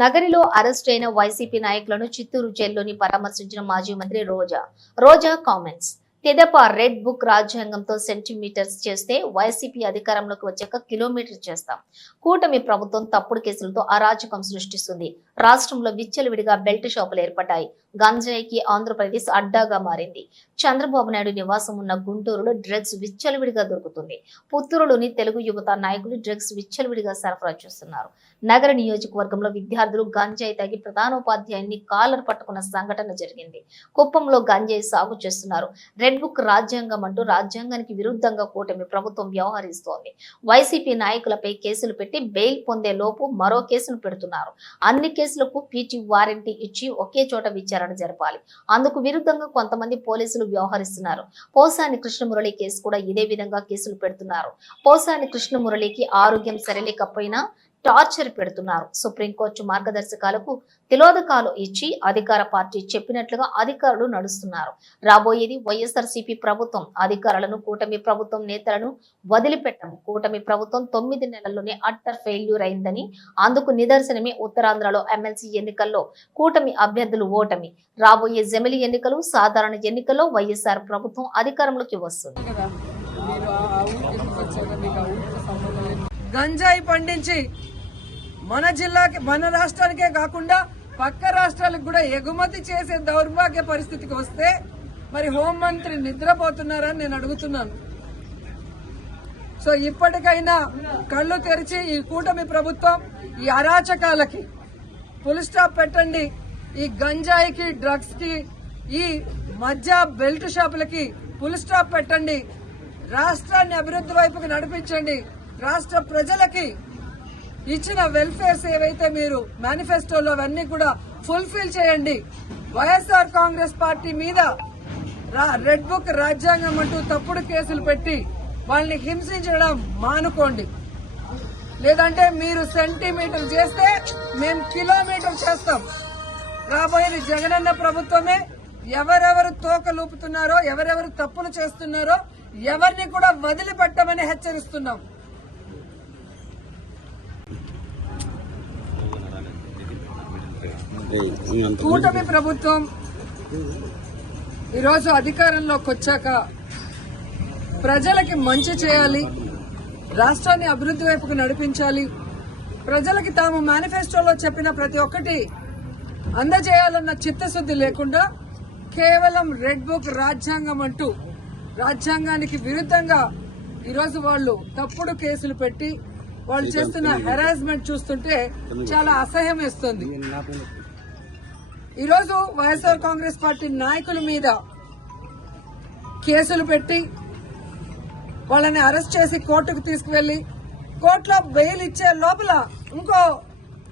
నగరిలో arrest అయిన YCP నాయకులను చిత్తూరు జైల్లోని పరామర్శించిన మాజీ మంత్రి రోజా కామెంట్స్. తెదేపా రెడ్ బుక్ రాజ్యాంగంతో సెంటీమీటర్స్ చేస్తే వైసీపీ అధికారంలోకి వచ్చాక కిలోమీటర్ చేస్తాం. కూటమి ప్రభుత్వం తప్పుడు కేసులతో అరాచకం సృష్టిస్తుంది. రాష్ట్రంలో విచ్చలవిడిగా బెల్ట్ షాపులు ఏర్పడ్డాయి. గంజాయికి ఆంధ్రప్రదేశ్ అడ్డాగా మారింది. చంద్రబాబు నాయుడు నివాసం ఉన్న గుంటూరులో డ్రగ్స్ విచ్చలవిడిగా దొరుకుతుంది. పుత్తూరులోని తెలుగు యువత నాయకులు డ్రగ్స్ విచ్చలవిడిగా సరఫరా చేస్తున్నారు. నగర నియోజకవర్గంలో విద్యార్థులు గంజాయి తాగి ప్రధానోపాధ్యాయుని కాలర్ పట్టుకున్న సంఘటన జరిగింది. కుప్పంలో గంజాయి సాగు చేస్తున్నారు. రెడ్ బుక్ రాజ్యాంగం అంటూ రాజ్యాంగానికి విరుద్ధంగా కూటమి ప్రభుత్వం వ్యవహరిస్తోంది. వైసీపీ నాయకులపై కేసులు పెట్టి బెయిల్ పొందే లోపు మరో కేసును పెడుతున్నారు. అన్ని కేసులకు పీటీ వారెంటీ ఇచ్చి ఒకే చోట విచారణ జరపాలి. అందుకు విరుద్ధంగా కొంతమంది పోలీసులు వ్యవహరిస్తున్నారు. పోసాని కృష్ణమురళి కేసు కూడా ఇదే విధంగా కేసులు పెడుతున్నారు. పోసాని కృష్ణమురళికి ఆరోగ్యం సరిలేకపోయినా టార్చర్ పెడుతున్నారు. సుప్రీంకోర్టు మార్గదర్శకాలకు తిలోదకాలు ఇచ్చి అధికార పార్టీ చెప్పినట్లుగా అధికారులు నడుస్తున్నారు. రాబోయేది వైఎస్ఆర్సీపీ ప్రభుత్వం. అధికారులను కూటమి ప్రభుత్వం నేతలను వదిలిపెట్టము. కూటమి ప్రభుత్వం 9 నెలల్లోనే అట్టర్ ఫెయిల్యూర్ అయిందని, అందుకు నిదర్శనమే ఉత్తరాంధ్రలో ఎమ్మెల్సీ ఎన్నికల్లో కూటమి అభ్యర్థులు ఓటమి. రాబోయే జమిలి ఎన్నికలు, సాధారణ ఎన్నికల్లో వైఎస్ఆర్ ప్రభుత్వం అధికారంలోకి వస్తుంది. గంజాయి పండించి మన జిల్లాకి, మన రాష్ట్రానికే కాకుండా పక్క రాష్ట్రాలకు కూడా ఎగుమతి చేసే దౌర్భాగ్య పరిస్థితికి వస్తే మరి హోంమంత్రి నిద్రపోతున్నారని నేను అడుగుతున్నాను. సో ఇప్పటికైనా కళ్ళు తెరిచి ఈ కూటమి ప్రభుత్వం ఈ అరాచకాలకి ఫుల్ స్టాప్ పెట్టండి. ఈ గంజాయికి, డ్రగ్స్ కి, ఈ మధ్య బెల్ట్ షాపులకి ఫుల్ స్టాప్ పెట్టండి. రాష్ట్రాన్ని అభివృద్ధి వైపుకి నడిపించండి. రాష్ట్ర ప్రజలకి ఇచ్చిన వెల్ఫేర్స్ ఏవైతే మీరు మేనిఫెస్టోలో అవన్నీ కూడా ఫుల్ఫిల్ చేయండి. వైఎస్ఆర్ కాంగ్రెస్ పార్టీ మీద రెడ్ బుక్ రాజ్యాంగం అంటూ తప్పుడు కేసులు పెట్టి వాళ్ళని హింసించడం మానుకోండి. లేదంటే మీరు సెంటీమీటర్ చేస్తే మేము కిలోమీటర్ చేస్తాం. రాబోయేది జగనన్న ప్రభుత్వమే. ఎవరెవరు తోకలూపుతున్నారో, ఎవరెవరు తప్పులు చేస్తున్నారో ఎవరిని కూడా వదిలిపెట్టమని హెచ్చరిస్తున్నాం. కూటమి ప్రభుత్వం ఈరోజు అధికారంలోకి వచ్చాక ప్రజలకి మంచి చేయాలి, రాష్ట్రాన్ని అభివృద్ధి వైపుకు నడిపించాలి, ప్రజలకి తాము మేనిఫెస్టోలో చెప్పిన ప్రతి ఒక్కటి అందజేయాలన్న చిత్తశుద్ధి లేకుండా కేవలం రెడ్ బుక్ రాజ్యాంగం అంటూ రాజ్యాంగానికి విరుద్ధంగా ఈరోజు వాళ్ళు తప్పుడు కేసులు పెట్టి వాళ్ళు చేస్తున్న హెరాస్మెంట్ చూస్తుంటే చాలా అసహ్యం వేస్తుంది. ఈరోజు వైఎస్ఆర్ కాంగ్రెస్ పార్టీ నాయకుల మీద కేసులు పెట్టి వాళ్ళని అరెస్ట్ చేసి కోర్టుకు తీసుకువెళ్లి కోర్టులో బెయిల్ ఇచ్చే లోపల ఇంకో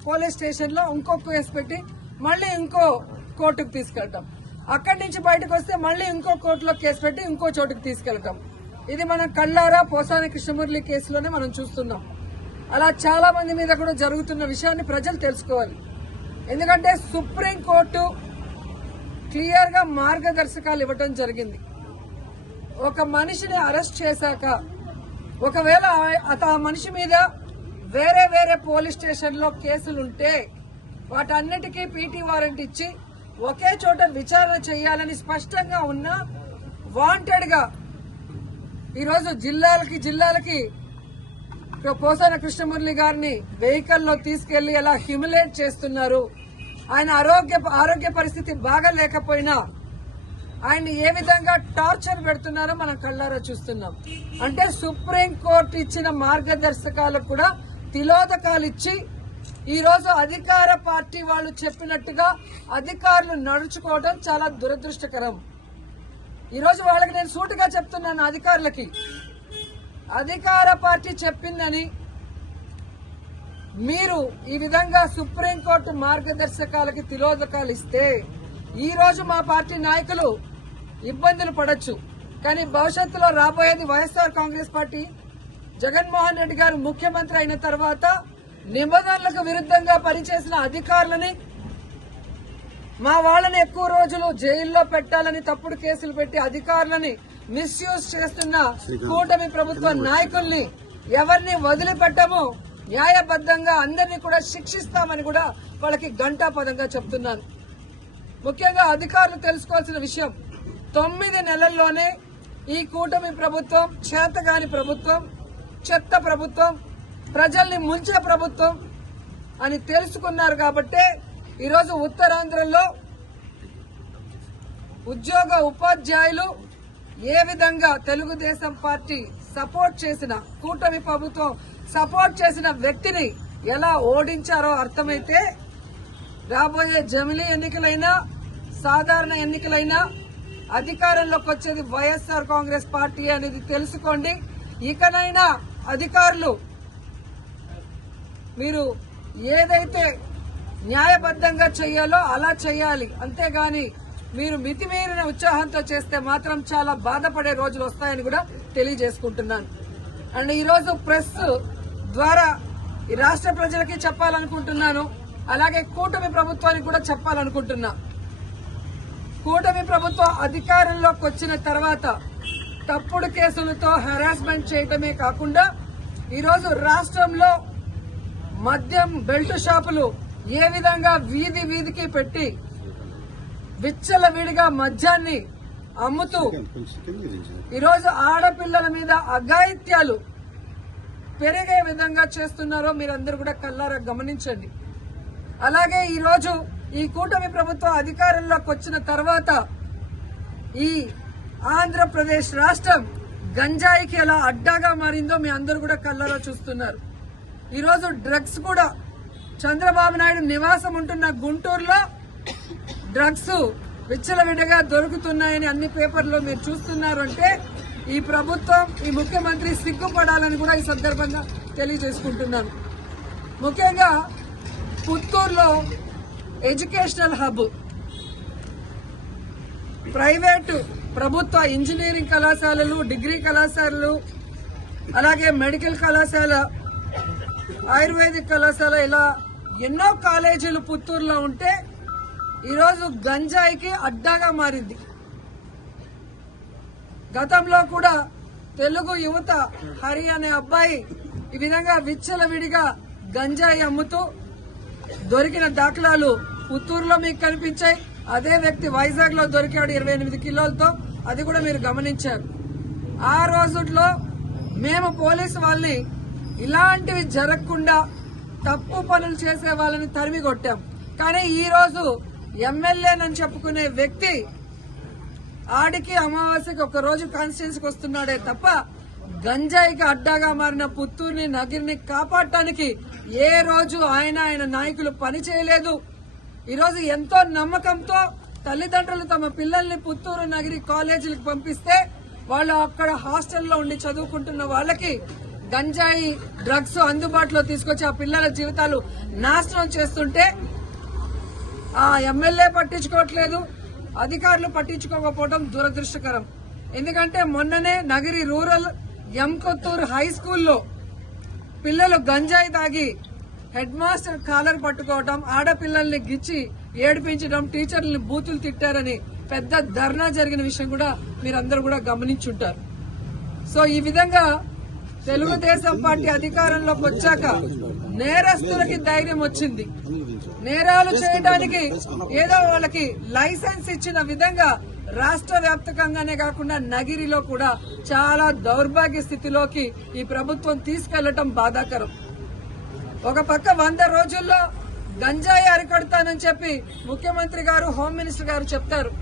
పోలీస్ స్టేషన్ లో ఇంకో కేసు పెట్టి మళ్లీ ఇంకో కోర్టుకు తీసుకెళ్తాం. అక్కడి నుంచి బయటకు వస్తే మళ్లీ ఇంకో కోర్టులో కేసు పెట్టి ఇంకో చోటుకు తీసుకెళ్తాం. ఇది మనం కళ్ళారా పోసాని కృష్ణమురళి కేసులోనే మనం చూస్తున్నాం. అలా చాలా మంది మీద కూడా జరుగుతున్న విషయాన్ని ప్రజలు తెలుసుకోవాలి. ఎందుకంటే సుప్రీంకోర్టు క్లియర్ గా మార్గదర్శకాలు ఇవ్వటం జరిగింది. ఒక మనిషిని అరెస్ట్ చేశాక ఒకవేళ ఆ మనిషి మీద వేరే వేరే పోలీస్ స్టేషన్ లో కేసులుంటే వాటన్నిటికీ పీటీ వారెంట్ ఇచ్చి ఒకే చోట విచారణ చేయాలని స్పష్టంగా ఉన్న వాంటెడ్ గా ఈరోజు జిల్లాలకి పోసాన కృష్ణమురళి గారిని వెహికల్లో తీసుకెళ్లి ఎలా హ్యూమిలేట్ చేస్తున్నారు. ఆయన ఆరోగ్య పరిస్థితి బాగా లేకపోయినా ఆయన్ని ఏ విధంగా టార్చర్ పెడుతున్నారో మనం కళ్ళారా చూస్తున్నాం. అంటే సుప్రీంకోర్టు ఇచ్చిన మార్గదర్శకాలకు కూడా తిలోదకాలు ఇచ్చి ఈరోజు అధికార పార్టీ వాళ్ళు చెప్పినట్టుగా అధికారులు నడుచుకోవడం చాలా దురదృష్టకరం. ఈరోజు వాళ్ళకి నేను సూటిగా చెప్తున్నాను, అధికారులకి, అధికార పార్టీ చెప్పిందని మీరు ఈ విధంగా సుప్రీంకోర్టు మార్గదర్శకాలకి తిలోదకాలు ఇస్తే ఈ రోజు మా పార్టీ నాయకులు ఇబ్బందులు పడొచ్చు. కానీ భవిష్యత్తులో రాబోయేది వైఎస్ఆర్ కాంగ్రెస్ పార్టీ. జగన్మోహన్ రెడ్డి గారు ముఖ్యమంత్రి అయిన తర్వాత నిబంధనలకు విరుద్ధంగా పనిచేసిన అధికారులని, మా వాళ్ళని ఎక్కువ రోజులు జైల్లో పెట్టాలని తప్పుడు కేసులు పెట్టి అధికారులని మిస్యూజ్ చేస్తున్న కూటమి ప్రభుత్వ నాయకుల్ని ఎవరిని వదిలిపెట్టము. న్యాయబద్ధంగా అందరినీ కూడా శిక్షిస్తామని కూడా వాళ్ళకి ఘంటాపదంగా చెప్తున్నాను. ముఖ్యంగా అధికారులు తెలుసుకోవాల్సిన విషయం, 9 నెలల్లోనే ఈ కూటమి ప్రభుత్వం చేతగాని ప్రభుత్వం, చెత్త ప్రభుత్వం, ప్రజల్ని ముంచే ప్రభుత్వం అని తెలుసుకున్నారు కాబట్టే ఈరోజు ఉత్తరాంధ్రలో ఉద్యోగ ఉపాధ్యాయులు ఏ విధంగా తెలుగుదేశం పార్టీ సపోర్ట్ చేసిన, కూటమి ప్రభుత్వం సపోర్ట్ చేసిన వ్యక్తిని ఎలా ఓడించారో అర్థమైతే రాబోయే జమిలీ ఎన్నికలైనా సాధారణ ఎన్నికలైనా అధికారంలోకి వచ్చేది వైఎస్ఆర్ కాంగ్రెస్ పార్టీ అనేది తెలుసుకోండి. ఇకనైనా అధికారులు మీరు ఏదైతే న్యాయబద్ధంగా చేయాలో అలా చేయాలి, అంతేగాని మీరు మితిమీరిన ఉత్సాహంతో చేస్తే మాత్రం చాలా బాధపడే రోజులు వస్తాయని కూడా తెలియజేసుకుంటున్నాను. అండ్ ఈరోజు ప్రెస్ ద్వారా ఈ రాష్ట్ర ప్రజలకి చెప్పాలనుకుంటున్నాను, అలాగే కూటమి ప్రభుత్వానికి కూడా చెప్పాలనుకుంటున్నా. కూటమి ప్రభుత్వం అధికారంలోకి వచ్చిన తర్వాత తప్పుడు కేసులతో హెరాస్మెంట్ చేయటమే కాకుండా ఈరోజు రాష్ట్రంలో మద్యం బెల్ట్ షాపులు ఏ విధంగా వీధి వీధికి పెట్టి విచ్చలవిడిగా మద్యాన్ని అమ్ముతూ ఈరోజు ఆడపిల్లల మీద అఘాయిత్యాలు పెరిగే విధంగా చేస్తున్నారో మీరందరూ కూడా కళ్ళారా గమనించండి. అలాగే ఈరోజు ఈ కూటమి ప్రభుత్వం అధికారంలోకి వచ్చిన తర్వాత ఈ ఆంధ్రప్రదేశ్ రాష్ట్రం గంజాయికి ఎలా అడ్డాగా మారిందో మీ అందరూ కూడా కళ్ళారా చూస్తున్నారు. ఈరోజు డ్రగ్స్ కూడా చంద్రబాబు నాయుడు నివాసం ఉంటున్న గుంటూరులో డ్రగ్స్ విచ్చలవిడిగా దొరుకుతున్నాయని అన్ని పేపర్లో మీరు చూస్తున్నారు అంటే ఈ ప్రభుత్వం, ఈ ముఖ్యమంత్రి సిగ్గుపడాలని కూడా ఈ సందర్భంగా తెలియజేసుకుంటున్నాను. ముఖ్యంగా పుత్తూరులో ఎడ్యుకేషనల్ హబ్, ప్రైవేటు ప్రభుత్వ ఇంజనీరింగ్ కళాశాలలు, డిగ్రీ కళాశాలలు, అలాగే మెడికల్ కళాశాల, ఆయుర్వేదిక్ కళాశాల, ఇలా ఎన్నో కాలేజీలు పుత్తూరులో ఉంటే ఈరోజు గంజాయికి అడ్డాగా మారింది. గతంలో కూడా తెలుగు యువత హరి అనే అబ్బాయి ఈ విధంగా విచ్చలవిడిగా గంజాయి అమ్ముతూ దొరికిన దాఖలాలు పుత్తూరులో మీకు కనిపించాయి. అదే వ్యక్తి వైజాగ్ లో దొరికాడు 28 కిలోలతో, అది కూడా మీరు గమనించారు. ఆ రోజుల్లో మేము పోలీసు వాళ్ళని ఇలాంటివి జరగకుండా తప్పు పనులు చేసే వాళ్ళని తరిమి కొట్టాం. కానీ ఈ రోజు ఎమ్మెల్యేనని చెప్పుకునే వ్యక్తి ఆడికి అమావాస్యకి ఒక రోజు కాన్స్టిట్యున్సీకి వస్తున్నాడే తప్ప గంజాయికి అడ్డాగా మారిన పుత్తూరుని, నగిరిని కాపాడటానికి ఏ రోజు ఆయన నాయకులు పని చేయలేదు. ఈరోజు ఎంతో నమ్మకంతో తల్లిదండ్రులు తమ పిల్లల్ని పుత్తూరు నగిరి కాలేజీలకు పంపిస్తే వాళ్ళు అక్కడ హాస్టల్లో ఉండి చదువుకుంటున్న వాళ్ళకి గంజాయి, డ్రగ్స్ అందుబాటులో తీసుకొచ్చి ఆ పిల్లల జీవితాలు నాశనం చేస్తుంటే ఆ ఎమ్మెల్యే పట్టించుకోవట్లేదు, అధికారులు పట్టించుకోకపోవడం దురదృష్టకరం. ఎందుకంటే మొన్ననే నగిరి రూరల్ ఎంకొత్తూరు హై స్కూల్లో పిల్లలు గంజాయి తాగి హెడ్ మాస్టర్ కాలర్ పట్టుకోవడం, ఆడపిల్లల్ని గిచ్చి ఏడిపించడం, టీచర్లని బూతులు తిట్టారని పెద్ద ధర్నా జరిగిన విషయం కూడా మీరందరూ కూడా గమనించుంటారు. సో ఈ విధంగా తెలుగుదేశం పార్టీ అధికారంలోకి వచ్చాక నేరస్తులకి ధైర్యం వచ్చింది. నేరాలు చేయడానికి ఏదో వాళ్ళకి లైసెన్స్ ఇచ్చిన విధంగా రాష్ట్ర వ్యాప్తంగానే కాకుండా నగిరిలో కూడా చాలా దౌర్భాగ్య స్థితిలోకి ఈ ప్రభుత్వం తీసుకెళ్లటం బాధాకరం. ఒక పక్క 100 రోజుల్లో గంజాయి అరికడతానని చెప్పి ముఖ్యమంత్రి గారు, హోమ్ మినిస్టర్ గారు చెప్తారు.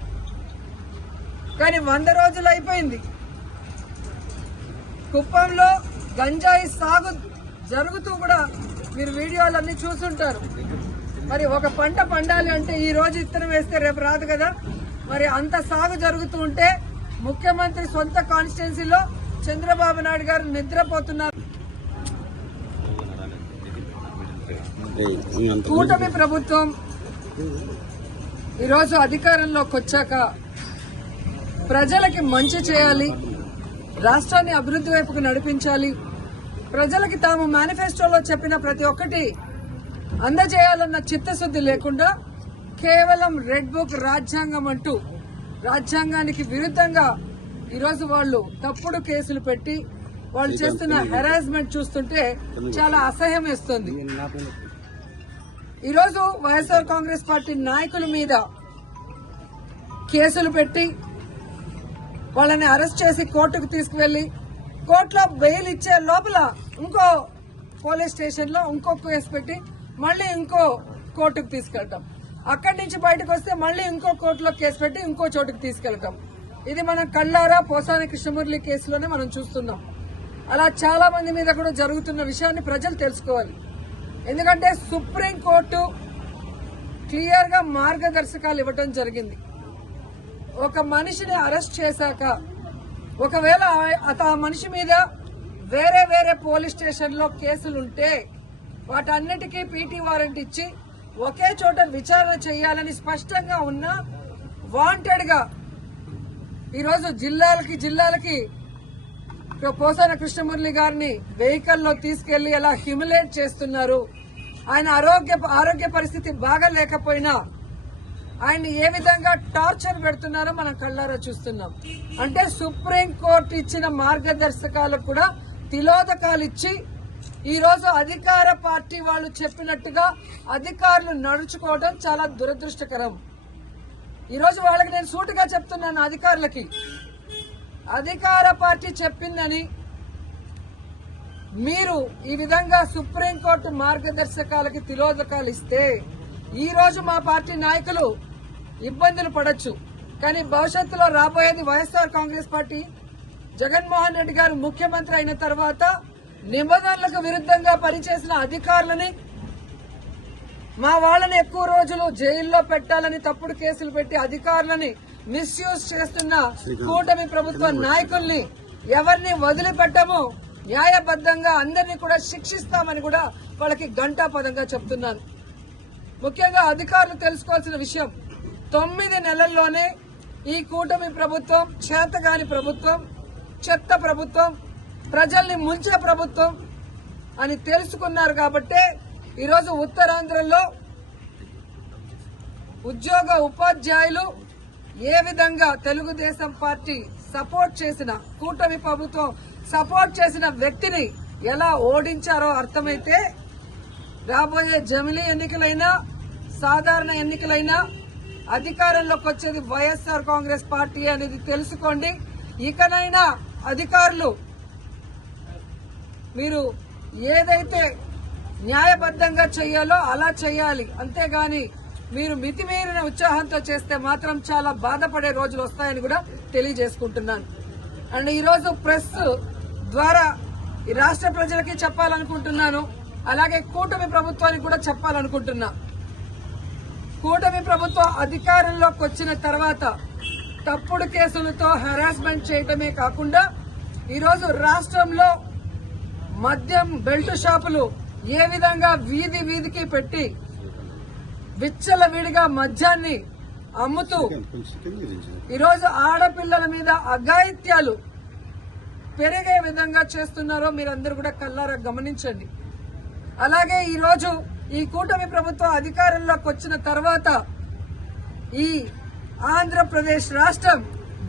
కానీ 100 రోజులు అయిపోయింది. కుప్పంలో గంజాయి సాగు జరుగుతూ కూడా మీరు వీడియోలన్నీ చూసుంటారు. మరి ఒక పంట పండాలి అంటే ఈ రోజు ఇత్తనం వేస్తే రేపు రాదు కదా. మరి అంత సాగు జరుగుతూ ఉంటే ముఖ్యమంత్రి సొంత కాన్స్టిట్యున్సీలో చంద్రబాబు నాయుడు గారు నిద్రపోతున్నారు. కూటమి ప్రభుత్వం ఈరోజు అధికారంలోకి వచ్చాక ప్రజలకి మంచి చేయాలి, రాష్ట్రాన్ని అభివృద్ధి వైపుకు నడిపించాలి, ప్రజలకి తాము మేనిఫెస్టోలో చెప్పిన ప్రతి ఒక్కటి అందజేయాలన్న చిత్తశుద్ధి లేకుండా కేవలం రెడ్ బుక్ రాజ్యాంగం అంటూ రాజ్యాంగానికి విరుద్ధంగా ఈరోజు వాళ్ళు తప్పుడు కేసులు పెట్టి వాళ్ళు చేస్తున్న హెరాస్మెంట్ చూస్తుంటే చాలా అసహ్యం వేస్తుంది. ఈరోజు వైఎస్ఆర్ కాంగ్రెస్ పార్టీ నాయకుల మీద కేసులు పెట్టి వాళ్ళని అరెస్ట్ చేసి కోర్టుకు తీసుకువెళ్లి కోర్టులో బెయిల్ ఇచ్చే లోపల ఇంకో పోలీస్ స్టేషన్ లో ఇంకో కేసు పెట్టి మళ్ళీ ఇంకో కోర్టుకు తీసుకెళ్తాం. అక్కడి నుంచి బయటకు వస్తే మళ్ళీ ఇంకో కోర్టులో కేసు పెట్టి ఇంకో చోటుకు తీసుకెళ్తాం. ఇది మనం కళ్ళారా పోసాని కృష్ణమురళి కేసులోనే మనం చూస్తున్నాం. అలా చాలా మంది మీద కూడా జరుగుతున్న విషయాన్ని ప్రజలు తెలుసుకోవాలి. ఎందుకంటే సుప్రీంకోర్టు క్లియర్ గా మార్గదర్శకాలు ఇవ్వటం జరిగింది. ఒక మనిషిని అరెస్ట్ చేశాక ఒకవేళ ఆ మనిషి మీద వేరే వేరే పోలీస్ స్టేషన్ లో కేసులుంటే వాటన్నిటికీ పీటీ వారెంట్ ఇచ్చి ఒకే చోట విచారణ చేయాలని స్పష్టంగా ఉన్న వాంటెడ్ గా ఈరోజు జిల్లాలకి పోసాన కృష్ణమురళి గారిని వెహికల్లో తీసుకెళ్లి ఎలా హ్యూమిలేట్ చేస్తున్నారు. ఆయన ఆరోగ్య పరిస్థితి బాగా లేకపోయినా ఆయన ఏ విధంగా టార్చర్ పెడుతున్నారో మనం కళ్ళారా చూస్తున్నాం. అంటే సుప్రీంకోర్టు ఇచ్చిన మార్గదర్శకాలకు కూడా తిలోదకాలు ఇచ్చి ఈరోజు అధికార పార్టీ వాళ్ళు చెప్పినట్టుగా అధికారులు నడుచుకోవడం చాలా దురదృష్టకరం. ఈరోజు వాళ్ళకి నేను సూటిగా చెప్తున్నాను, అధికారులకి అధికార పార్టీ చెప్పిందని మీరు ఈ విధంగా సుప్రీంకోర్టు మార్గదర్శకాలకి తిలోదకాలు ఇస్తే ఈ రోజు మా పార్టీ నాయకులు ఇబ్బందులు పడొచ్చు. కానీ భవిష్యత్తులో రాబోయేది వైఎస్ఆర్ కాంగ్రెస్ పార్టీ. జగన్మోహన్ రెడ్డి గారు ముఖ్యమంత్రి అయిన తర్వాత నిబంధనలకు విరుద్ధంగా పనిచేసిన అధికారులని, మా వాళ్ళని ఎక్కువ రోజులు జైల్లో పెట్టాలని తప్పుడు కేసులు పెట్టి అధికారులని మిస్యూజ్ చేస్తున్న కూటమి ప్రభుత్వ నాయకుల్ని ఎవరిని వదిలిపెట్టము, న్యాయబద్దంగా అందరినీ కూడా శిక్షిస్తామని కూడా వాళ్ళకి ఘంటాపదంగా చెప్తున్నాను. ముఖ్యంగా అధికారులు తెలుసుకోవాల్సిన విషయం, 9 నెలల్లోనే ఈ కూటమి ప్రభుత్వం చేతగాని ప్రభుత్వం, చెత్త ప్రభుత్వం, ప్రజల్ని ముంచే ప్రభుత్వం అని తెలుసుకున్నారు. కాబట్టే ఈరోజు ఉత్తరాంధ్రలో ఉపాధ్యాయులు ఏ విధంగా తెలుగుదేశం పార్టీ సపోర్ట్ చేసిన, కూటమి ప్రభుత్వం సపోర్ట్ చేసిన వ్యక్తిని ఎలా ఓడించారో అర్థమైతే రాబోయే జమిలీ ఎన్నికలైనా సాధారణ ఎన్నికలైనా అధికారంలోకి వచ్చేది వైఎస్ఆర్ కాంగ్రెస్ పార్టీ అనేది తెలుసుకోండి. ఇకనైనా అధికారులు మీరు ఏదైతే న్యాయబద్దంగా చేయాలో అలా చేయాలి. అంతేగాని మీరు మితిమీరిన ఉత్సాహంతో చేస్తే మాత్రం చాలా బాధపడే రోజులు వస్తాయని కూడా తెలియజేసుకుంటున్నాను. అండ్ ఈరోజు ప్రెస్ ద్వారా ఈ రాష్ట్ర ప్రజలకి చెప్పాలనుకుంటున్నాను, అలాగే కూటమి ప్రభుత్వానికి కూడా చెప్పాలనుకుంటున్నా. కూటమి ప్రభుత్వం అధికారంలోకి వచ్చిన తర్వాత తప్పుడు కేసులతో హెరాస్మెంట్ చేయటమే కాకుండా ఈరోజు రాష్ట్రంలో మద్యం బెల్ట్ షాపులు ఏ విధంగా వీధికి పెట్టి విచ్చలవిడిగా మద్యాన్ని అమ్ముతూ ఈరోజు ఆడపిల్లల మీద అఘాయిత్యాలు పెరిగే విధంగా చేస్తున్నారో మీరందరూ కూడా కళ్ళారా గమనించండి. అలాగే ఈరోజు ఈ కూటమి ప్రభుత్వం అధికారంలోకి వచ్చిన తర్వాత ఈ ఆంధ్రప్రదేశ్ రాష్ట్రం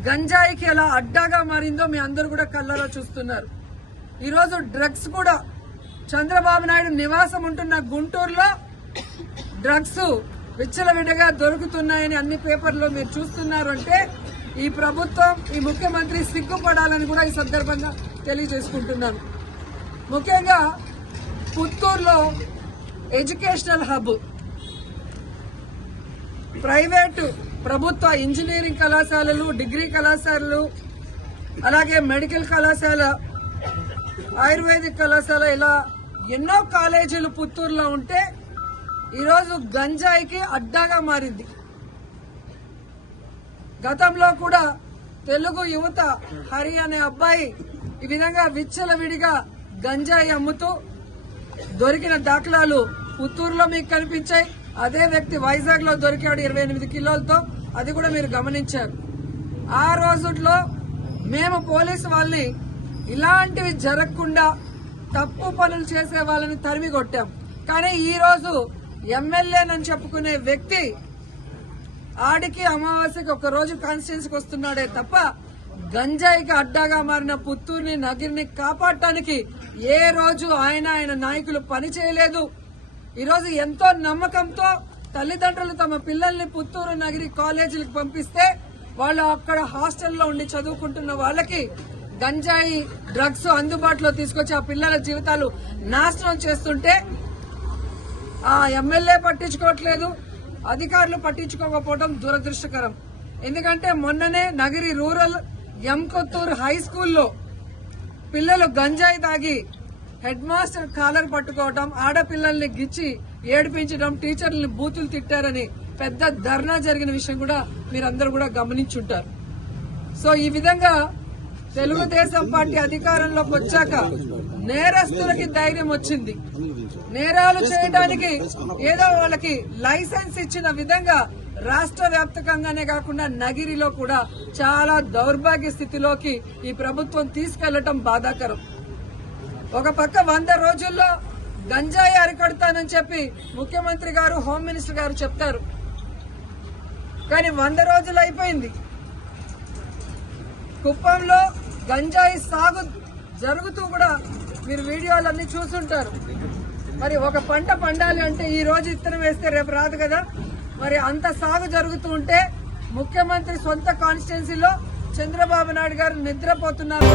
గంజాయికి ఎలా అడ్డాగా మారిందో మీ అందరూ కూడా కళ్ళారా చూస్తున్నారు. ఈరోజు డ్రగ్స్ కూడా చంద్రబాబు నాయుడు నివాసం ఉంటున్న గుంటూరులో డ్రగ్స్ విచ్చలవిడిగా దొరుకుతున్నాయని అన్ని పేపర్లో మీరు చూస్తున్నారు. అంటే ఈ ప్రభుత్వం, ఈ ముఖ్యమంత్రి సిగ్గుపడాలని కూడా ఈ సందర్భంగా తెలియజేసుకుంటున్నాను. ముఖ్యంగా పుత్తూరులో ఎడ్యుకేషనల్ హబ్, ప్రైవేటు ప్రభుత్వ ఇంజనీరింగ్ కళాశాలలు, డిగ్రీ కళాశాలలు, అలాగే మెడికల్ కళాశాల, ఆయుర్వేదిక్ కళాశాల, ఇలా ఎన్నో కాలేజీలు పుత్తూరులో ఉంటే ఈరోజు గంజాయికి అడ్డాగా మారింది. గతంలో కూడా తెలుగు యువత హరి అనే అబ్బాయి ఈ విధంగా విచ్చలవిడిగా గంజాయి అమ్ముతూ దొరికిన దాఖలాలు పుత్తూరులో మీకు కనిపించాయి. అదే వ్యక్తి వైజాగ్ లో దొరికాడు 28 కిలోలతో, అది కూడా మీరు గమనించారు. ఆ రోజుల్లో మేము పోలీసు వాళ్ళని ఇలాంటివి జరగకుండా తప్పు పనులు చేసే వాళ్ళని తరిమి కొట్టాం. కానీ ఈ రోజు ఎమ్మెల్యేనని చెప్పుకునే వ్యక్తి ఆడికి అమావాస్యకి ఒక రోజు కాన్స్టిట్యున్సీకి వస్తున్నాడే తప్ప గంజాయికి అడ్డాగా మారిన పుత్తూరుని నగిరిని కాపాడటానికి ఏ రోజు ఆయన నాయకులు పని చేయలేదు. ఈరోజు ఎంతో నమ్మకంతో తల్లిదండ్రులు తమ పిల్లల్ని పుత్తూరు నగిరి కాలేజీలకు పంపిస్తే వాళ్ళు అక్కడ హాస్టల్లో ఉండి చదువుకుంటున్న వాళ్ళకి గంజాయి డ్రగ్స్ అందుబాటులో తీసుకొచ్చి ఆ పిల్లల జీవితాలు నాశనం చేస్తుంటే ఆ ఎమ్మెల్యే పట్టించుకోవట్లేదు, అధికారులు పట్టించుకోకపోవడం దురదృష్టకరం. ఎందుకంటే మొన్ననే నగిరి రూరల్ ఎంకొత్తూరు హై స్కూల్లో పిల్లలు గంజాయి తాగి హెడ్ మాస్టర్ కాలర్ పట్టుకోవడం, ఆడపిల్లల్ని గిచ్చి ఏడిపించడం, టీచర్లని బూతులు తిట్టారని పెద్ద ధర్నా జరిగిన విషయం కూడా మీరందరూ కూడా గమనించుంటారు. సో ఈ విధంగా తెలుగుదేశం పార్టీ అధికారంలోకి వచ్చాక నేరస్తులకి ధైర్యం వచ్చింది. నేరాలు చేయడానికి ఏదో వాళ్ళకి లైసెన్స్ ఇచ్చిన విధంగా రాష్ట్ర వ్యాప్తంగానే కాకుండా నగిరిలో కూడా చాలా దౌర్భాగ్య స్థితిలోకి ఈ ప్రభుత్వం తీసుకెళ్లటం బాధాకరం. ఒక పక్క 100 రోజుల్లో గంజాయి అరికడతానని చెప్పి ముఖ్యమంత్రి గారు, హోమ్ మినిస్టర్ గారు చెప్తారు. కానీ 100 రోజులు అయిపోయింది. కుప్పంలో గంజాయి సాగు జరుగుతూ కూడా మీరు వీడియోలన్నీ చూసుంటారు. మరి ఒక పంట పండాలి అంటే ఈ రోజు ఇత్తనం వేస్తే రేపు రాదు కదా. మరి అంత సాగు జరుగుతూ ఉంటే ముఖ్యమంత్రి సొంత కాన్స్టిట్యున్సీలో చంద్రబాబు నాయుడు గారు నిద్రపోతున్నారు.